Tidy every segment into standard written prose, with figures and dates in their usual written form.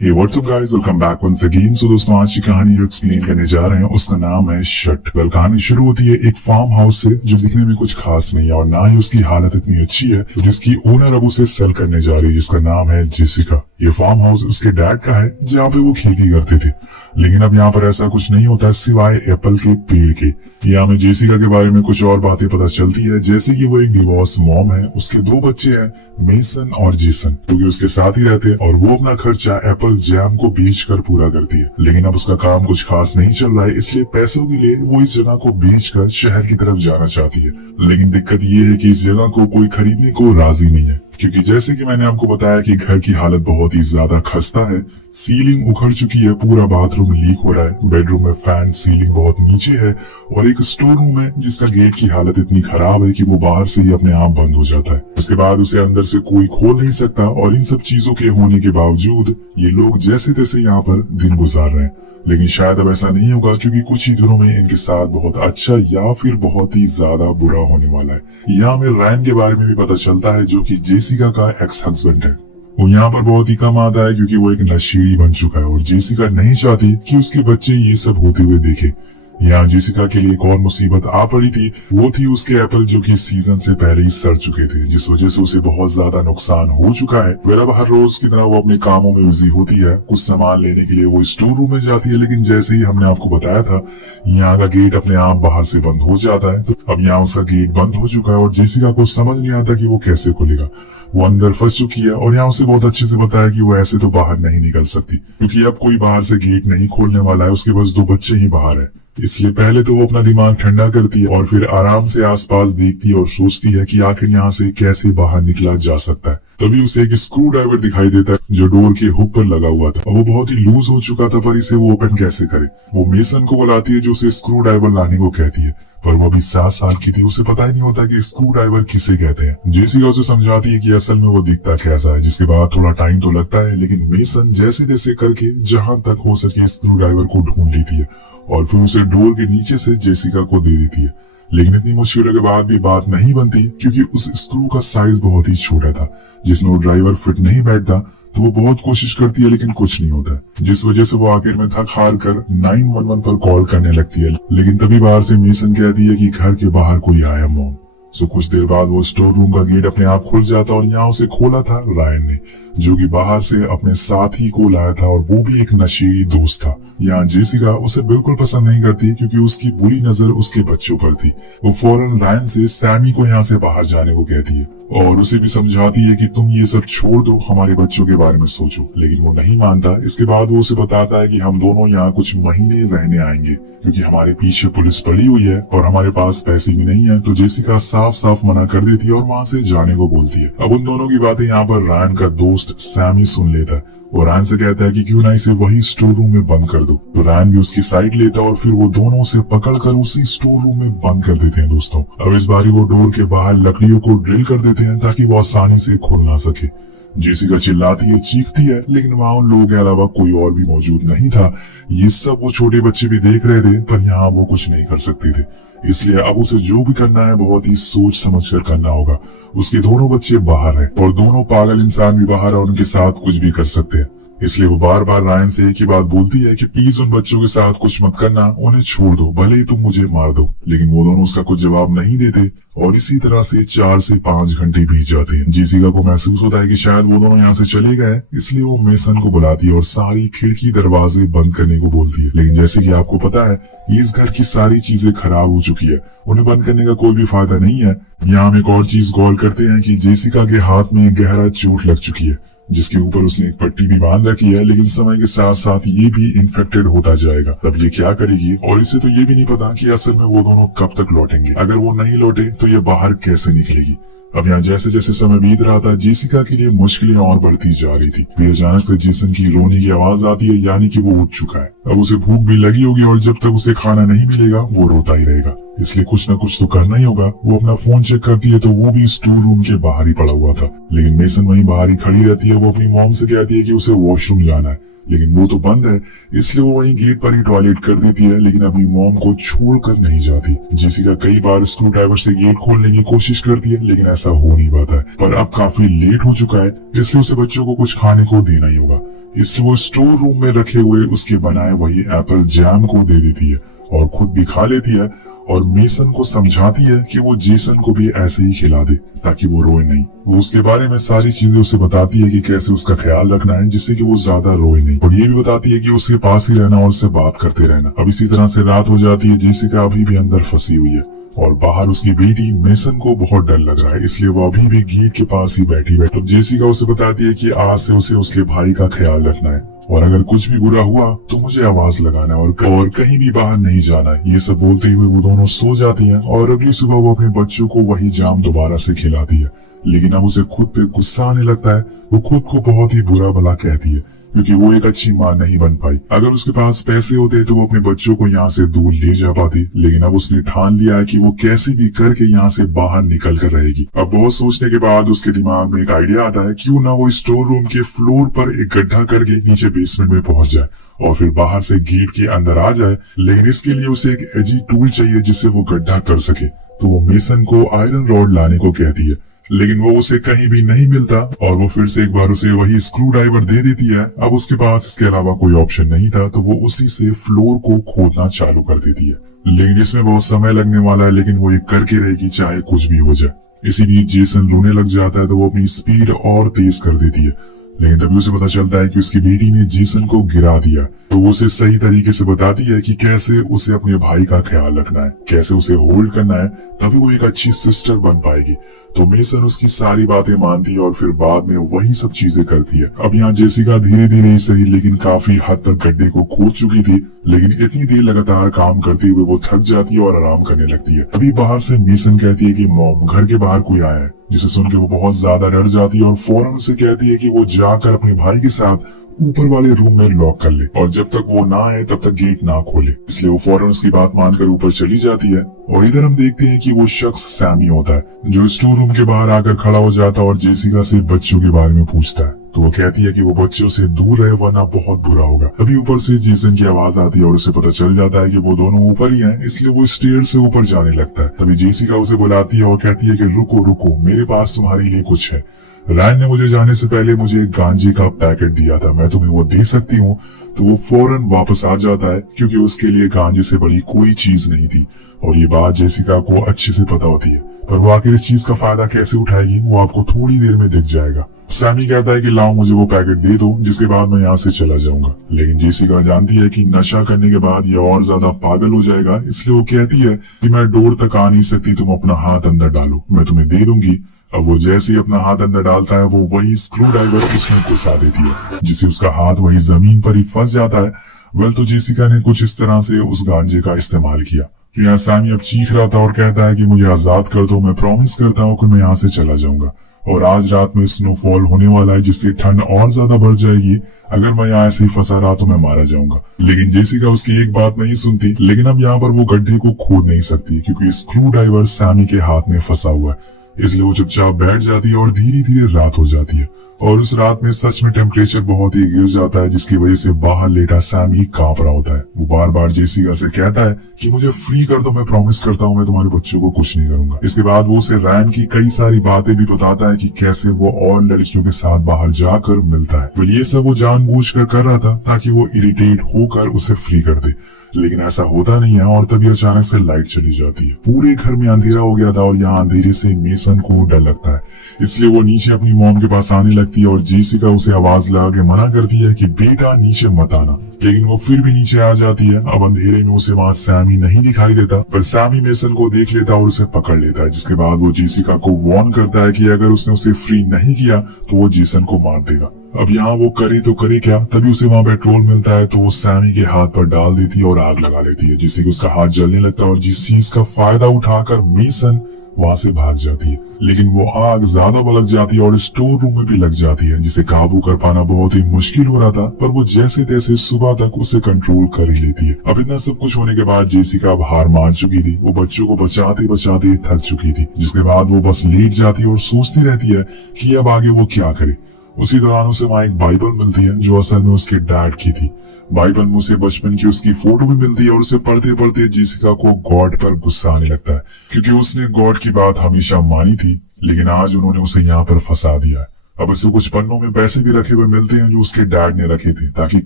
Hey, what's up guys? Welcome back once again. So दोस्तों आज की कहानी जो एक्सप्लेन करने जा रहे हैं उसका नाम है शट। कहानी शुरू होती है एक फार्म हाउस से जो दिखने में कुछ खास नहीं है और ना ही उसकी हालत इतनी अच्छी है, जिसकी ओनर अब उसे सेल करने जा रही है, जिसका नाम है जेसिका। ये फार्म हाउस उसके डैड का है जहाँ पे वो खेती करते थे, लेकिन अब यहाँ पर ऐसा कुछ नहीं होता सिवाय एप्पल के पेड़ के। यहाँ में जेसिका के बारे में कुछ और बातें पता चलती है, जैसे कि वो एक डिवोर्स मॉम है, उसके 2 बच्चे हैं, मेसन और जेसन, क्योंकि उसके साथ ही रहते हैं और वो अपना खर्चा एप्पल जैम को बेच कर पूरा करती है। लेकिन अब उसका काम कुछ खास नहीं चल रहा है, इसलिए पैसों के लिए वो इस जगह को बेचकर शहर की तरफ जाना चाहती है। लेकिन दिक्कत ये है कि इस जगह को कोई खरीदने को राजी नहीं है, क्योंकि जैसे कि मैंने आपको बताया कि घर की हालत बहुत ही ज्यादा खस्ता है। सीलिंग उखड़ चुकी है, पूरा बाथरूम लीक हो रहा है, बेडरूम में फैन सीलिंग बहुत नीचे है और एक स्टोर रूम है जिसका गेट की हालत इतनी खराब है कि वो बाहर से ही अपने आप बंद हो जाता है। उसके बाद उसे अंदर से कोई खोल नहीं सकता और इन सब चीजों के होने के बावजूद ये लोग जैसे तैसे यहाँ पर दिन गुजार रहे हैं। लेकिन शायद अब ऐसा नहीं होगा, क्योंकि कुछ ही दिनों में इनके साथ बहुत अच्छा या फिर बहुत ही ज्यादा बुरा होने वाला है। यहाँ हमें रैन के बारे में भी पता चलता है, जो कि जेसिका का एक्स हस्बैंड है। वो यहाँ पर बहुत ही कम आता है क्योंकि वो एक नशेड़ी बन चुका है और जेसिका नहीं चाहती कि उसके बच्चे ये सब होते हुए देखे। यहाँ जेसिका के लिए एक और मुसीबत आ पड़ी थी, वो थी उसके एप्पल जो कि सीजन से पहले ही सड़ चुके थे, जिस वजह से उसे बहुत ज्यादा नुकसान हो चुका है। वह अब हर रोज की तरह वो अपने कामों में बिजी होती है। कुछ सामान लेने के लिए वो स्टोर रूम में जाती है, लेकिन जैसे ही हमने आपको बताया था यहाँ का गेट अपने आप बाहर से बंद हो जाता है। तो अब यहाँ उसका गेट बंद हो चुका है और जेसिका को समझ नहीं आता कि वो कैसे खुलेगा। वो अंदर फंस चुकी है और यहाँ उसे बहुत अच्छे से बताया कि वो ऐसे तो बाहर नहीं निकल सकती, क्योंकि अब कोई बाहर से गेट नहीं खोलने वाला है, उसके बस 2 बच्चे ही बाहर है। इसलिए पहले तो वो अपना दिमाग ठंडा करती है और फिर आराम से आसपास देखती है और सोचती है कि आखिर यहाँ से कैसे बाहर निकला जा सकता है। तभी उसे एक स्क्रू ड्राइवर दिखाई देता है जो डोर के हुक पर लगा हुआ था। वो बहुत ही लूज हो चुका था, पर इसे वो ओपन कैसे करे। वो मेसन को बुलाती है जो उसे स्क्रू ड्राइवर लाने को कहती है, पर वो अभी 7 साल की थी, उसे पता ही नहीं होता कि स्क्रू ड्राइवर किसे कहते हैं। जेसिका उसे समझाती है कि असल में वो दिखता कैसा है, जिसके बाद थोड़ा टाइम तो लगता है, लेकिन मेसन जैसे जैसे करके जहां तक हो सके स्क्रू ड्राइवर को ढूंढ लेती है और फिर उसे डोर के नीचे से जेसिका को दे देती है। लेकिन इतनी मुश्किलों के बाद भी बात नहीं बनती, क्योंकि उस स्क्रू का साइज बहुत ही छोटा था जिसमें वो ड्राइवर फिट नहीं बैठता। तो वो बहुत कोशिश करती है लेकिन कुछ नहीं होता, जिस वजह से वो आखिर में थक हार कर 911 पर कॉल करने लगती है। लेकिन तभी बाहर से मेसन कहती है कि घर के बाहर कोई आया मॉम। सो कुछ देर बाद वो स्टोर रूम का गेट अपने आप खुल जाता और यहाँ उसे खोला था रायन ने, जो कि बाहर से अपने साथी को लाया था और वो भी एक नशेड़ी दोस्त था। यहाँ जेसिका उसे बिल्कुल पसंद नहीं करती, क्योंकि उसकी बुरी नजर उसके बच्चों पर थी। वो फौरन रायन से सैमी को यहाँ से बाहर जाने को कहती है और उसे भी समझाती है कि तुम ये सब छोड़ दो, हमारे बच्चों के बारे में सोचो। लेकिन वो नहीं मानता। इसके बाद वो उसे बताता है कि हम दोनों यहाँ कुछ महीने रहने आएंगे, क्योंकि हमारे पीछे पुलिस पड़ी हुई है और हमारे पास पैसे भी नहीं है। तो जेसिका साफ साफ मना कर देती है और वहाँ से जाने को बोलती है। अब उन दोनों की बातें यहाँ पर रायन का दोस्त सैमी सुन लेता है और रायन से कहता है कि क्यों ना इसे वही स्टोर रूम में बंद कर दो। तो रायन भी उसकी साइड लेता है और फिर वो दोनों उसे पकड़कर उसी स्टोर रूम में बंद कर देते हैं। दोस्तों अब इस बारी वो डोर के बाहर लकड़ियों को ड्रिल कर देते हैं ताकि वो आसानी से खुल ना सके। जेसिका चिल्लाती है, चीखती है, लेकिन वहाँ उन लोगों के अलावा कोई और भी मौजूद नहीं था। ये सब वो छोटे बच्चे भी देख रहे थे, पर यहाँ वो कुछ नहीं कर सकते थे। इसलिए अब उसे जो भी करना है बहुत ही सोच समझ कर करना होगा। उसके दोनों बच्चे बाहर हैं और दोनों पागल इंसान भी बाहर है, उनके साथ कुछ भी कर सकते हैं। इसलिए वो बार बार रायन से एक ही बात बोलती है कि प्लीज उन बच्चों के साथ कुछ मत करना, उन्हें छोड़ दो, भले ही तुम मुझे मार दो। लेकिन वो दोनों उसका कुछ जवाब नहीं देते और इसी तरह से 4 से 5 घंटे बीत जाते हैं। जेसिका को महसूस होता है कि शायद वो दोनों यहाँ से चले गए, इसलिए वो मेसन को बुलाती है और सारी खिड़की दरवाजे बंद करने को बोलती है। लेकिन जैसे कि आपको पता है इस घर की सारी चीजें खराब हो चुकी है, उन्हें बंद करने का कोई भी फायदा नहीं है। यहाँ हम एक और चीज गौर करते हैं कि जेसिका के हाथ में गहरा चोट लग चुकी है, जिसके ऊपर उसने एक पट्टी भी बांध रखी है, लेकिन समय के साथ साथ ये भी इन्फेक्टेड होता जाएगा। तब ये क्या करेगी, और इसे तो ये भी नहीं पता कि असल में वो दोनों कब तक लौटेंगे। अगर वो नहीं लौटे तो ये बाहर कैसे निकलेगी। अब यहाँ जैसे जैसे समय बीत रहा था, जेसिका के लिए मुश्किलें और बढ़ती जा रही थी। फिर अचानक से जेसन की रोने की आवाज आती है, यानी कि वो उठ चुका है। अब उसे भूख भी लगी होगी और जब तक उसे खाना नहीं मिलेगा वो रोता ही रहेगा, इसलिए कुछ न कुछ तो करना ही होगा। वो अपना फोन चेक करती है तो वो भी स्टोर रूम के बाहर ही पड़ा हुआ था, लेकिन मेसन वहीं बाहर ही खड़ी रहती है। वो अपनी मॉम से कहती है कि उसे वॉशरूम जाना है, लेकिन वो तो बंद है, इसलिए वो वहीं गेट पर ही टॉयलेट कर देती है, लेकिन अपनी मॉम को छोड़कर नहीं जाती। जेसिका कई बार स्क्रू ड्राइवर से गेट खोलने की कोशिश करती है, लेकिन ऐसा हो नहीं पाता है। पर अब काफी लेट हो चुका है, इसलिए उसे बच्चों को कुछ खाने को देना ही होगा। इसलिए वो स्टोर रूम में रखे हुए उसके बनाए वही एप्पल जैम को दे देती है और खुद भी खा लेती है और मेसन को समझाती है कि वो जेसन को भी ऐसे ही खिला दे ताकि वो रोए नहीं। वो उसके बारे में सारी चीजें उसे बताती है कि कैसे उसका ख्याल रखना है जिससे कि वो ज्यादा रोए नहीं, और ये भी बताती है कि उसके पास ही रहना और उससे बात करते रहना। अब इसी तरह से रात हो जाती है। जेसिका अभी भी अंदर फंसी हुई है और बाहर उसकी बेटी मेसन को बहुत डर लग रहा है, इसलिए वो अभी भी गेट के पास ही बैठी है। तो जेसिका उसे बताती है कि आज से उसे उसके भाई का ख्याल रखना है और अगर कुछ भी बुरा हुआ तो मुझे आवाज लगाना है और कहीं भी बाहर नहीं जाना है। ये सब बोलते हुए वो दोनों सो जाती हैं और अगली सुबह वो अपने बच्चों को वही जाम दोबारा से खिलाती है। लेकिन अब उसे खुद पे गुस्सा आने लगता है। वो खुद को बहुत ही बुरा भला कहती है क्योंकि वो एक अच्छी माँ नहीं बन पाई। अगर उसके पास पैसे होते तो वो अपने बच्चों को यहाँ से दूर ले जा पाती, लेकिन अब उसने ठान लिया है कि वो कैसे भी करके यहाँ से बाहर निकल कर रहेगी। अब बहुत सोचने के बाद उसके दिमाग में एक आइडिया आता है, क्यों ना वो स्टोर रूम के फ्लोर पर एक गड्ढा करके नीचे बेसमेंट में पहुंच जाए और फिर बाहर से गेट के अंदर आ जाए। लेकिन इसके लिए उसे एक एजी टूल चाहिए जिससे वो गड्ढा कर सके। तो वो मेसन को आयरन रॉड लाने को कहती है, लेकिन वो उसे कहीं भी नहीं मिलता और वो फिर से एक बार उसे वही स्क्रू ड्राइवर दे देती है। अब उसके पास इसके अलावा कोई ऑप्शन नहीं था तो वो उसी से फ्लोर को खोदना चालू कर देती है। लेकिन इसमें बहुत समय लगने वाला है, लेकिन वो ये करके रहेगी चाहे कुछ भी हो जाए। इसीलिए जेसन रोने लग जाता है तो वो अपनी स्पीड और तेज कर देती है। लेकिन तभी उसे पता चलता है कि उसकी बेटी ने जेसन को गिरा दिया। तो वो उसे सही तरीके से बताती है कि कैसे उसे अपने भाई का ख्याल रखना है, कैसे उसे होल्ड करना है, तभी वो एक अच्छी सिस्टर बन पाएगी। तो मेसन उसकी सारी बातें मानती है और फिर बाद में वही सब चीजें करती है। अब यहाँ जेसिका धीरे धीरे ही सही लेकिन काफी हद तक गड्ढे को खोद चुकी थी, लेकिन इतनी देर लगातार काम करते हुए वो थक जाती है और आराम करने लगती है। अभी बाहर से मेसन कहती है कि मॉम, घर के बाहर कोई आया है, जिसे सुन के वो बहुत ज्यादा डर जाती है और फौरन उसे कहती है कि वो जाकर अपने भाई के साथ ऊपर वाले रूम में लॉक कर ले और जब तक वो ना आए तब तक गेट ना खोले। इसलिए वो फौरन उसकी बात मानकर ऊपर चली जाती है और इधर हम देखते हैं कि वो शख्स सैमी होता है जो स्टोर रूम के बाहर आकर खड़ा हो जाता है और जेसिका से बच्चों के बारे में पूछता है। तो वो कहती है कि वो बच्चों से दूर रहे वरना बहुत बुरा होगा। अभी ऊपर से जेसन की आवाज आती है और उसे पता चल जाता है कि वो दोनों ऊपर ही हैं, इसलिए वो स्टेयर से ऊपर जाने लगता है। तभी जेसिका उसे बुलाती है और कहती है कि रुको रुको, मेरे पास तुम्हारे लिए कुछ है। रैन ने मुझे जाने से पहले मुझे एक गांजे का पैकेट दिया था, मैं तुम्हें वो दे सकती हूँ। तो वो फौरन वापस आ जाता है क्योंकि उसके लिए गांजे से बड़ी कोई चीज नहीं थी और ये बात जेसिका को अच्छे से पता होती है, पर वो आखिर इस चीज का फायदा कैसे उठाएगी वो आपको थोड़ी देर में दिख जाएगा। सैमी कहता है कि लाओ मुझे वो पैकेट दे दो, जिसके बाद मैं यहाँ से चला जाऊंगा। लेकिन जेसिका जानती है कि नशा करने के बाद ये और ज्यादा पागल हो जाएगा, इसलिए वो कहती है कि मैं डोर तक आ नहीं सकती, तुम अपना हाथ अंदर डालो, मैं तुम्हें दे दूंगी। अब वो जैसे ही अपना हाथ अंदर डालता है वो वही स्क्रू ड्राइवर उसमें घुसा देती है, जिससे उसका हाथ वही जमीन पर ही फंस जाता है। वेल, तो जेसिका ने कुछ इस तरह से उस गांजे का इस्तेमाल किया। तो यहाँ सैमी अब चीख रहा था और कहता है कि मुझे आजाद कर दो, मैं प्रॉमिस करता हूँ कि मैं यहाँ से चला जाऊंगा। और आज रात में स्नोफॉल होने वाला है जिससे ठंड और ज्यादा बढ़ जाएगी। अगर मैं यहाँ ऐसे ही फंसा रहा तो मैं मारा जाऊंगा। लेकिन जेसिका उसकी एक बात नहीं सुनती। लेकिन अब यहाँ पर वो गड्ढे को खोद नहीं सकती क्योंकि स्क्रू ड्राइवर सैमी के हाथ में फंसा हुआ है, इसलिए वो चुपचाप बैठ जाती है और धीरे धीरे रात हो जाती है। और उस रात में सच में टेम्परेचर बहुत ही गिर जाता है, जिसकी वजह से बाहर लेटा सैमी कांप रहा होता है। वो बार बार जेसिका से कहता है कि मुझे फ्री कर दो, मैं प्रॉमिस करता हूँ मैं तुम्हारे बच्चों को कुछ नहीं करूंगा। इसके बाद वो उसे रैन की कई सारी बातें भी बताता है कि कैसे वो और लड़कियों के साथ बाहर जाकर मिलता है। तो ये सब वो जानबूझकर कर रहा था ताकि वो इरिटेट होकर उसे फ्री कर दे, लेकिन ऐसा होता नहीं है। और तभी अचानक से लाइट चली जाती है। पूरे घर में अंधेरा हो गया था और यहाँ अंधेरे से मेसन को डर लगता है, इसलिए वो नीचे अपनी मॉम के पास आने लगती है और जेसिका उसे आवाज लगा के मना करती है कि बेटा नीचे मत आना, लेकिन वो फिर भी नीचे आ जाती है। अब अंधेरे में उसे वहाँ सैमी नहीं दिखाई देता, पर सैमी मेसन को देख लेता और उसे पकड़ लेता है, जिसके बाद वो जेसिका को वार्न करता है कि अगर उसने उसे फ्री नहीं किया तो वो जेसन को मार देगा। अब यहाँ वो करे तो करे क्या, तभी उसे वहाँ पेट्रोल मिलता है तो वो सैमी के हाथ पर डाल देती है और आग लगा लेती है, जिससे कि उसका हाथ जलने लगता है और जिस चीज का फायदा उठाकर मेसन वहाँ से भाग जाती है। लेकिन वो आग ज्यादा भड़क जाती है और स्टोर रूम में भी लग जाती है, जिसे काबू कर पाना बहुत ही मुश्किल हो रहा था, पर वो जैसे तैसे सुबह तक उसे कंट्रोल कर ही लेती है। अब इतना सब कुछ होने के बाद जेसिका अब हार मान चुकी थी। वो बच्चों को बचाते बचाते थक चुकी थी, जिसके बाद वो बस लेट जाती है और सोचती रहती है कि अब आगे वो क्या करे। उसी दौरान उसे वहाँ एक बाइबल मिलती है जो असल में उसके डैड की थी। बाइबल में उसे बचपन की उसकी फोटो भी मिलती है और उसे पढ़ते पढ़ते जेसिका को गॉड पर गुस्सा आने लगता है, क्योंकि उसने गॉड की बात हमेशा मानी थी, लेकिन आज उन्होंने उसे यहाँ पर फंसा दिया है। अब उसे कुछ पन्नों में पैसे भी रखे हुए मिलते हैं जो उसके डैड ने रखे थे ताकि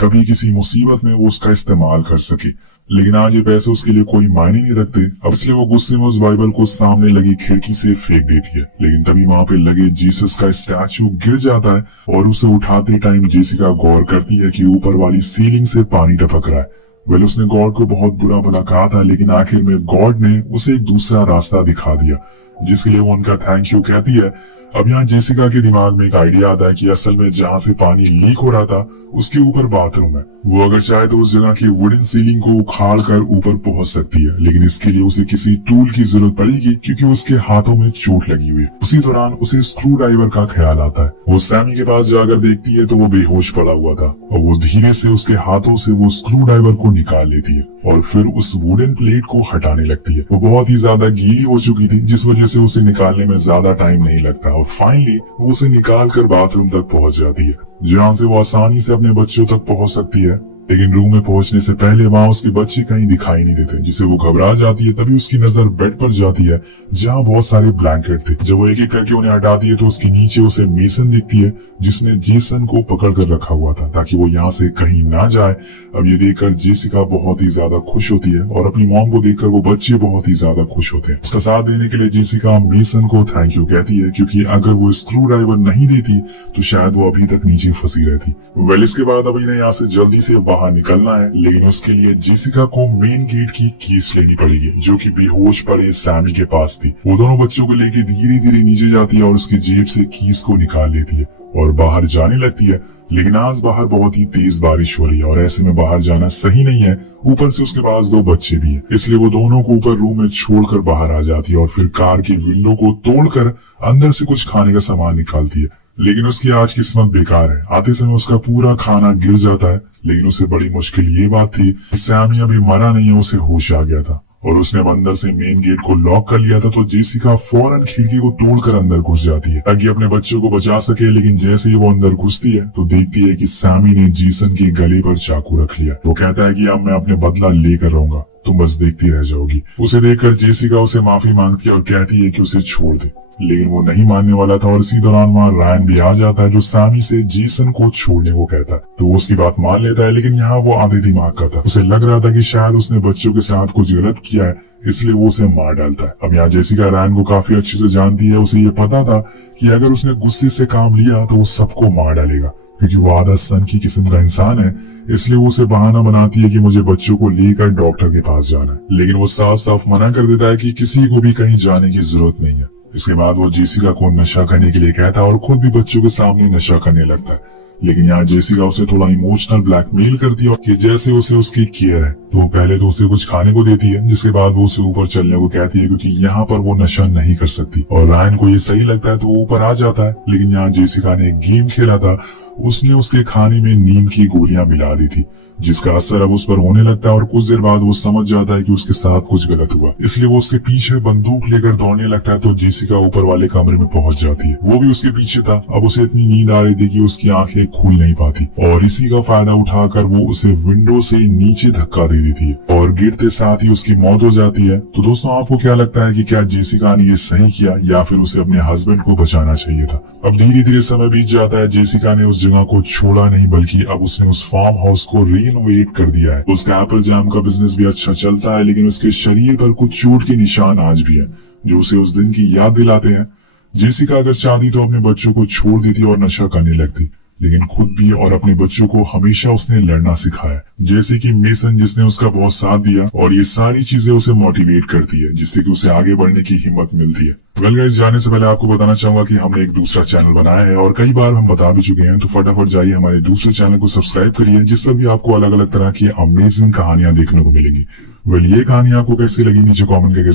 कभी किसी मुसीबत में वो उसका इस्तेमाल कर सके। लेकिन आज ये पैसे उसके लिए कोई मायने नहीं रखते। अब इसलिए वो गुस्से में उस बाइबल को सामने लगी खिड़की से फेंक देती है। लेकिन तभी वहां पे लगे जीसस का स्टैचू गिर जाता है और उसे उठाते टाइम जेसिका गौर करती है कि ऊपर वाली सीलिंग से पानी टपक रहा है। वेल उसने गॉड को बहुत बुरा भला कहा था, लेकिन आखिर में गॉड ने उसे एक दूसरा रास्ता दिखा दिया जिसके लिए वो उनका थैंक यू कहती है। अब यहाँ जेसिका के दिमाग में एक आइडिया आता है कि असल में जहाँ से पानी लीक हो रहा था उसके ऊपर बाथरूम है। वो अगर चाहे तो उस जगह की वुडन सीलिंग को उखाड़ कर ऊपर पहुंच सकती है, लेकिन इसके लिए उसे किसी टूल की जरूरत पड़ेगी क्योंकि उसके हाथों में चोट लगी हुई है। उसी दौरान उसे स्क्रू ड्राइवर का ख्याल आता है। वो सैमी के पास जाकर देखती है तो वो बेहोश पड़ा हुआ था और वो धीरे से उसके हाथों से वो स्क्रू ड्राइवर को निकाल लेती है और फिर उस वुडन प्लेट को हटाने लगती है। वो बहुत ही ज्यादा गीली हो चुकी थी जिस वजह से उसे निकालने में ज्यादा टाइम नहीं लगता और फाइनली वो उसे निकाल कर बाथरूम तक पहुंच जाती है जहाँ से वो आसानी से अपने बच्चों तक पहुंच सकती है। लेकिन रूम में पहुंचने से पहले वहाँ उसके बच्चे कहीं दिखाई नहीं देते जिससे वो घबरा जाती है। तभी उसकी नजर बेड पर जाती है जहाँ बहुत सारे ब्लैंकेट थे। जब वो एक एक करके उन्हें हटाती है तो उसके नीचे उसे मेसन दिखती है जिसने जेसन को पकड़ कर रखा हुआ था ताकि वो यहाँ से कहीं ना जाए। अब ये देखकर जेसिका बहुत ही ज्यादा खुश होती है और अपनी मॉम को देखकर वो बच्चे बहुत ही ज्यादा खुश होते हैं। उसका साथ देने के लिए जेसिका मेसन को थैंक यू कहती है क्योंकि अगर वो स्क्रू ड्राइवर नहीं देती तो शायद वो अभी तक नीचे फंसी रहती। वेल इसके बाद अब इन्हें यहाँ से जल्दी से बाहर निकलना है, लेकिन उसके लिए जेसिका को मेन गेट की कीज लेनी पड़ेगी जो कि बेहोश पड़े सैमी के पास थी। वो दोनों बच्चों को लेके धीरे धीरे नीचे जाती है और उसकी जेब से कीज को निकाल लेती है और बाहर जाने लगती है। लेकिन आज बाहर बहुत ही तेज बारिश हो रही है और ऐसे में बाहर जाना सही नहीं है। ऊपर से उसके पास दो बच्चे भी हैं, इसलिए वो दोनों को ऊपर रूम में छोड़कर बाहर आ जाती है और फिर कार की विंडो को तोड़कर अंदर से कुछ खाने का सामान निकालती है। लेकिन उसकी आज किस्मत बेकार है। आते समय उसका पूरा खाना गिर जाता है। लेकिन उसे बड़ी मुश्किल ये बात थी कि सैमी अभी मरा नहीं है, उसे होश आ गया था और उसने अब अंदर से मेन गेट को लॉक कर लिया था। तो जेसिका फौरन खिड़की को तोड़कर अंदर घुस जाती है ताकि अपने बच्चों को बचा सके। लेकिन जैसे ही वो अंदर घुसती है तो देखती है कि सैमी ने जेसन के गले पर चाकू रख लिया। वो कहता है कि अब मैं अपने बदला लेकर रहूंगा, तुम बस देखती रह जाओगी। उसे देखकर जेसिका उसे माफी मांगती है और कहती है कि उसे छोड़ दे, लेकिन वो नहीं मानने वाला था और इसी दौरान वहाँ रायन भी आ जाता है जो सैमी से जेसन को छोड़ने को कहता है। तो वो उसकी बात मान लेता है, लेकिन यहाँ वो आधे दिमाग का था। उसे लग रहा था कि शायद उसने बच्चों के साथ कुछ गलत किया है, इसलिए वो उसे मार डालता है। अब यहाँ जेसिका रायन को काफी अच्छे से जानती है। उसे ये पता था कि अगर उसने गुस्से से काम लिया तो वो सबको मार डालेगा क्योंकि वो आधा सन की किस्म का इंसान है। इसलिए वो उसे बहाना बनाती है कि मुझे बच्चों को लेकर डॉक्टर के पास जाना है, लेकिन वो साफ साफ मना कर देता है कि किसी को भी कहीं जाने की जरूरत नहीं है। इसके बाद वो जेसिका को नशा करने के लिए कहता है और खुद भी बच्चों के सामने नशा करने लगता है। लेकिन यहाँ जेसिका उसे थोड़ा इमोशनल ब्लैकमेल करती है कि जैसे उसे उसकी केयर है। तो पहले तो उसे कुछ खाने को देती है, जिसके बाद वो उसे ऊपर चलने को कहती है क्योंकि यहाँ पर वो नशा नहीं कर सकती। और रायन को ये सही लगता है तो वो ऊपर आ जाता है। लेकिन यहाँ जेसिका ने एक गेम खेला था, उसने उसके खाने में नींद की गोलियां मिला दी थी जिसका असर अब उस पर होने लगता है और कुछ देर बाद वो समझ जाता है कि उसके साथ कुछ गलत हुआ। इसलिए वो उसके पीछे बंदूक लेकर दौड़ने लगता है। तो जेसिका ऊपर वाले कमरे में पहुंच जाती है। वो भी उसके पीछे था। अब उसे इतनी नींद आ रही थी कि उसकी आंखें खुल नहीं पाती और इसी का फायदा उठाकर वो उसे विंडो से नीचे धक्का दे देती है और गिरते साथ ही उसकी मौत हो जाती है। तो दोस्तों आपको क्या लगता है कि क्या जेसिका ने ये सही किया या फिर उसे अपने हस्बैंड को बचाना चाहिए था? अब धीरे धीरे समय बीत जाता है। जेसिका ने उस जगह को छोड़ा नहीं बल्कि अब उसने उस फार्म हाउस को रीनोवेट कर दिया है। उसका एप्पल जैम का बिजनेस भी अच्छा चलता है, लेकिन उसके शरीर पर कुछ चोट के निशान आज भी हैं जो उसे उस दिन की याद दिलाते हैं। जेसिका अगर चाहती तो अपने बच्चों को छोड़ देती और नशा करने लगती, लेकिन खुद भी और अपने बच्चों को हमेशा उसने लड़ना सिखाया, जैसे कि मेसन जिसने उसका बहुत साथ दिया। और ये सारी चीजें उसे मोटिवेट करती है जिससे कि उसे आगे बढ़ने की हिम्मत मिलती है। वेल गाइस, जाने से पहले आपको बताना चाहूंगा कि हमने एक दूसरा चैनल बनाया है और कई बार हम बता भी चुके हैं, तो फटाफट जाइए हमारे दूसरे चैनल को सब्सक्राइब करिए जिस पर भी आपको अलग अलग तरह की अमेजिंग कहानियां देखने को मिलेंगी। वेल ये कहानी आपको कैसी लगी नीचे कॉमेंट करके